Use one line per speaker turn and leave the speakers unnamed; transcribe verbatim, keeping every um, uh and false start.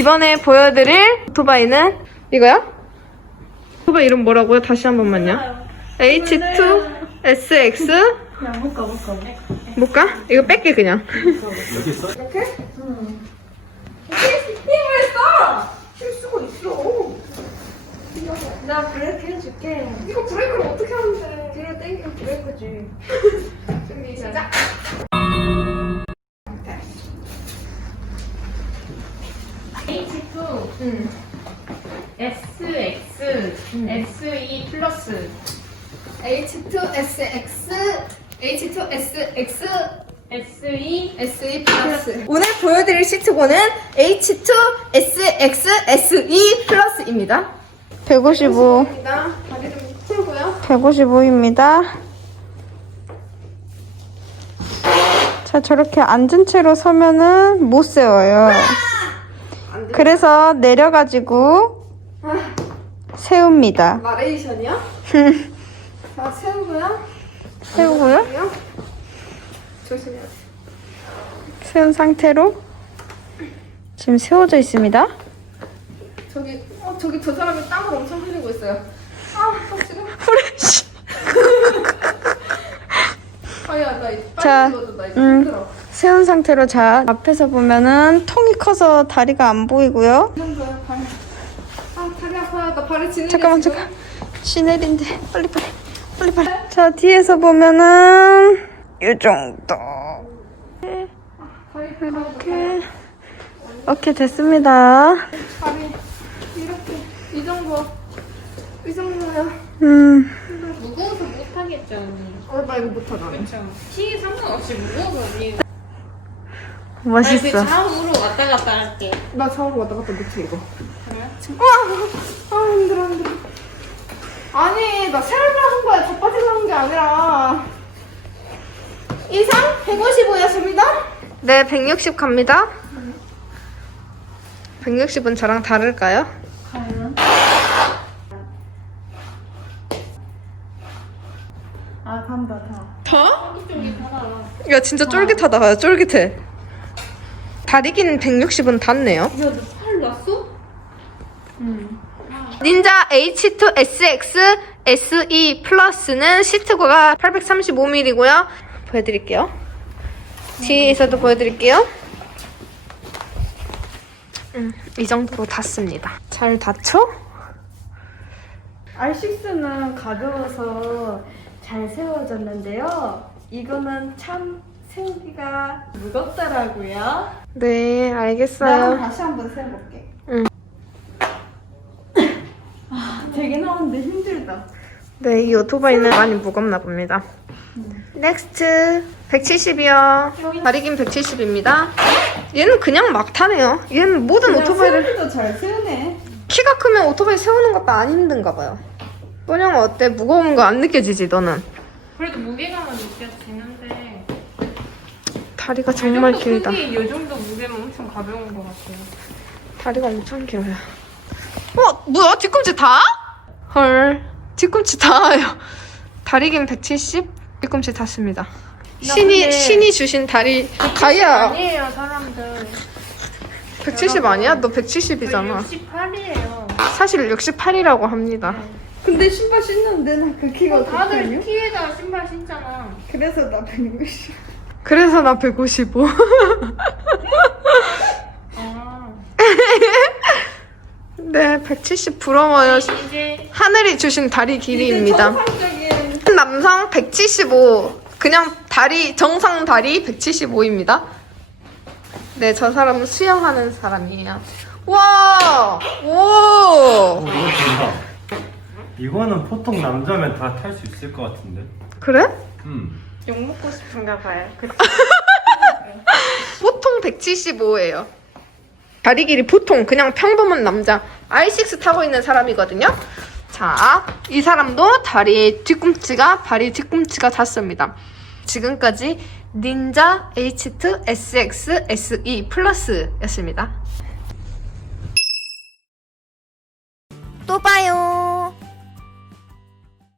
이번에 보여드릴 오토바이는 이거요? 오토바이 이름 뭐라고요? 다시 한 번만요. 에이치 투 에스 엑스.
그냥 못 가, 못 가.
못 가? 이거 뺄게 그냥.
이렇게? 응. 힘을 써! 힘 쓰고 있어. 나 브레이크 해줄게. 이거 브레이크를 어떻게 하는데? 뒤로 당기면 브레이크지. 준비 시작.
에이치 투, 응. 에스 엑스, 응. 에스 이 플러스,
에이치 투 에스 엑스, 에이치 투 에스 엑스,
에스 이
에스 이 플러스. 오늘 보여드릴 시트고는 에이치 투 에스 엑스, 에스 이 플러스입니다.
백오십오.
다리 좀 풀고요.
백오십오입니다. 자, 저렇게 앉은 채로 서면은 못 세워요. 그래서 내려가지고 세웁니다.
마레이션이요? 자, 세우고요.
세우고요.
조심해요.
세운 상태로 지금 세워져 있습니다.
저기, 어, 저기 저 사람이 땀을 엄청 흘리고 있어요. 아, 아 지금.
프레쉬.
아야, 나 이제
자,
빨리 찍어줘. 나 이제
음.
힘들어.
세운 상태로 자 앞에서 보면은 통이 커서 다리가 안 보이고요.
이런 거야, 발. 아, 다리 아파요. 나 발에 지는
잠깐만
게 지금.
잠깐. 시내린데 빨리 빨리 빨리 빨리. 자 뒤에서 보면은 이 정도.
발이
이렇게 오케이 됐습니다.
발이 이렇게 이 정도. 이 정도야.
음
무거워서 못하겠죠, 언니.
어, 나 이거 못하다.
그쵸. 키 상관없이 무거워서 언니.
멋있어.
아니, 그 좌우로 왔다 갔다 할게.
나 좌우로 왔다 갔다 못해, 이거.
그래?
아, 힘들어, 힘들어. 아니, 나 세우려 한 거야. 자빠지려 한 게 아니라. 이상 백오십오였습니다.
네 백육십 갑니다. 백육십은 저랑 다를까요?
아, 간다, 다.
더?
쫄깃쫄깃하다.
야 진짜 쫄깃하다. 쫄깃해. 다리 긴 백육십은 닿네요.
야, 너 팔 났어?
닌자 에이치 투 에스 엑스 에스 이 플러스는 시트고가 팔백삼십오 밀리미터고요. 보여드릴게요. 뒤에서도 보여드릴게요. 음, 이 정도로 닿습니다. 잘 닿죠?
알 식스는 가벼워서 잘 세워졌는데요. 이거는 참 세우기가 무겁더라고요.
네,
나
알겠어요.
다시 한번 세워볼게.
응.
아, 되긴 하는데 힘들다.
네, 이 오토바이는 많이 무겁나 봅니다. 넥스트 백칠십이요. 다리 긴 백칠십입니다. 얘는 그냥 막 타네요. 얘는 모든
그냥
오토바이를
세우기도 잘 세우네.
키가 크면 오토바이 세우는 것도 안 힘든가 봐요. 뽀냥아 어때? 무거운 거 안 느껴지지 너는?
그래도 무게감은 느껴지는데.
다리가 정말
이 정도
길다.
크기, 이 정도 무게면 엄청 가벼운 것 같아요.
다리가 엄청 길어요. 어? 뭐야? 뒤꿈치 다? 헐. 뒤꿈치 닿아요. 다리 긴 백칠십, 뒤꿈치 닿습니다. 신이,
근데-
신이 주신 다리. 가야.
아니에요, 사람들.
백칠십 아니야? 너 백칠십이잖아.
육십팔이에요.
사실 육십팔이라고 합니다.
근데 신발 신는데 나 그 키가
다들
어떻거든요?
키에다 신발 신잖아.
그래서 나 백육십.
그래서 나 백오십오.
아.
네, 백칠십 부러워요.
이제
하늘이 주신 다리 길이입니다.
정상적인
남성 백칠십오. 그냥 다리, 정상 다리 백칠십오입니다. 네, 저 사람은 수영하는 사람이에요. 와! 오!
어, 이거 된다. 이거는 보통 남자면 다 탈 수 있을 것 같은데.
그래?
음.
욕 먹고 싶은가 봐요.
보통 백칠십오예요. 다리 길이 보통 그냥 평범한 남자 아이 식스 타고 있는 사람이거든요. 자, 이 사람도 다리 뒤꿈치가 발이 뒤꿈치가 닿습니다. 지금까지 닌자 에이치 투 에스 엑스 에스 이 플러스였습니다. 또 봐요.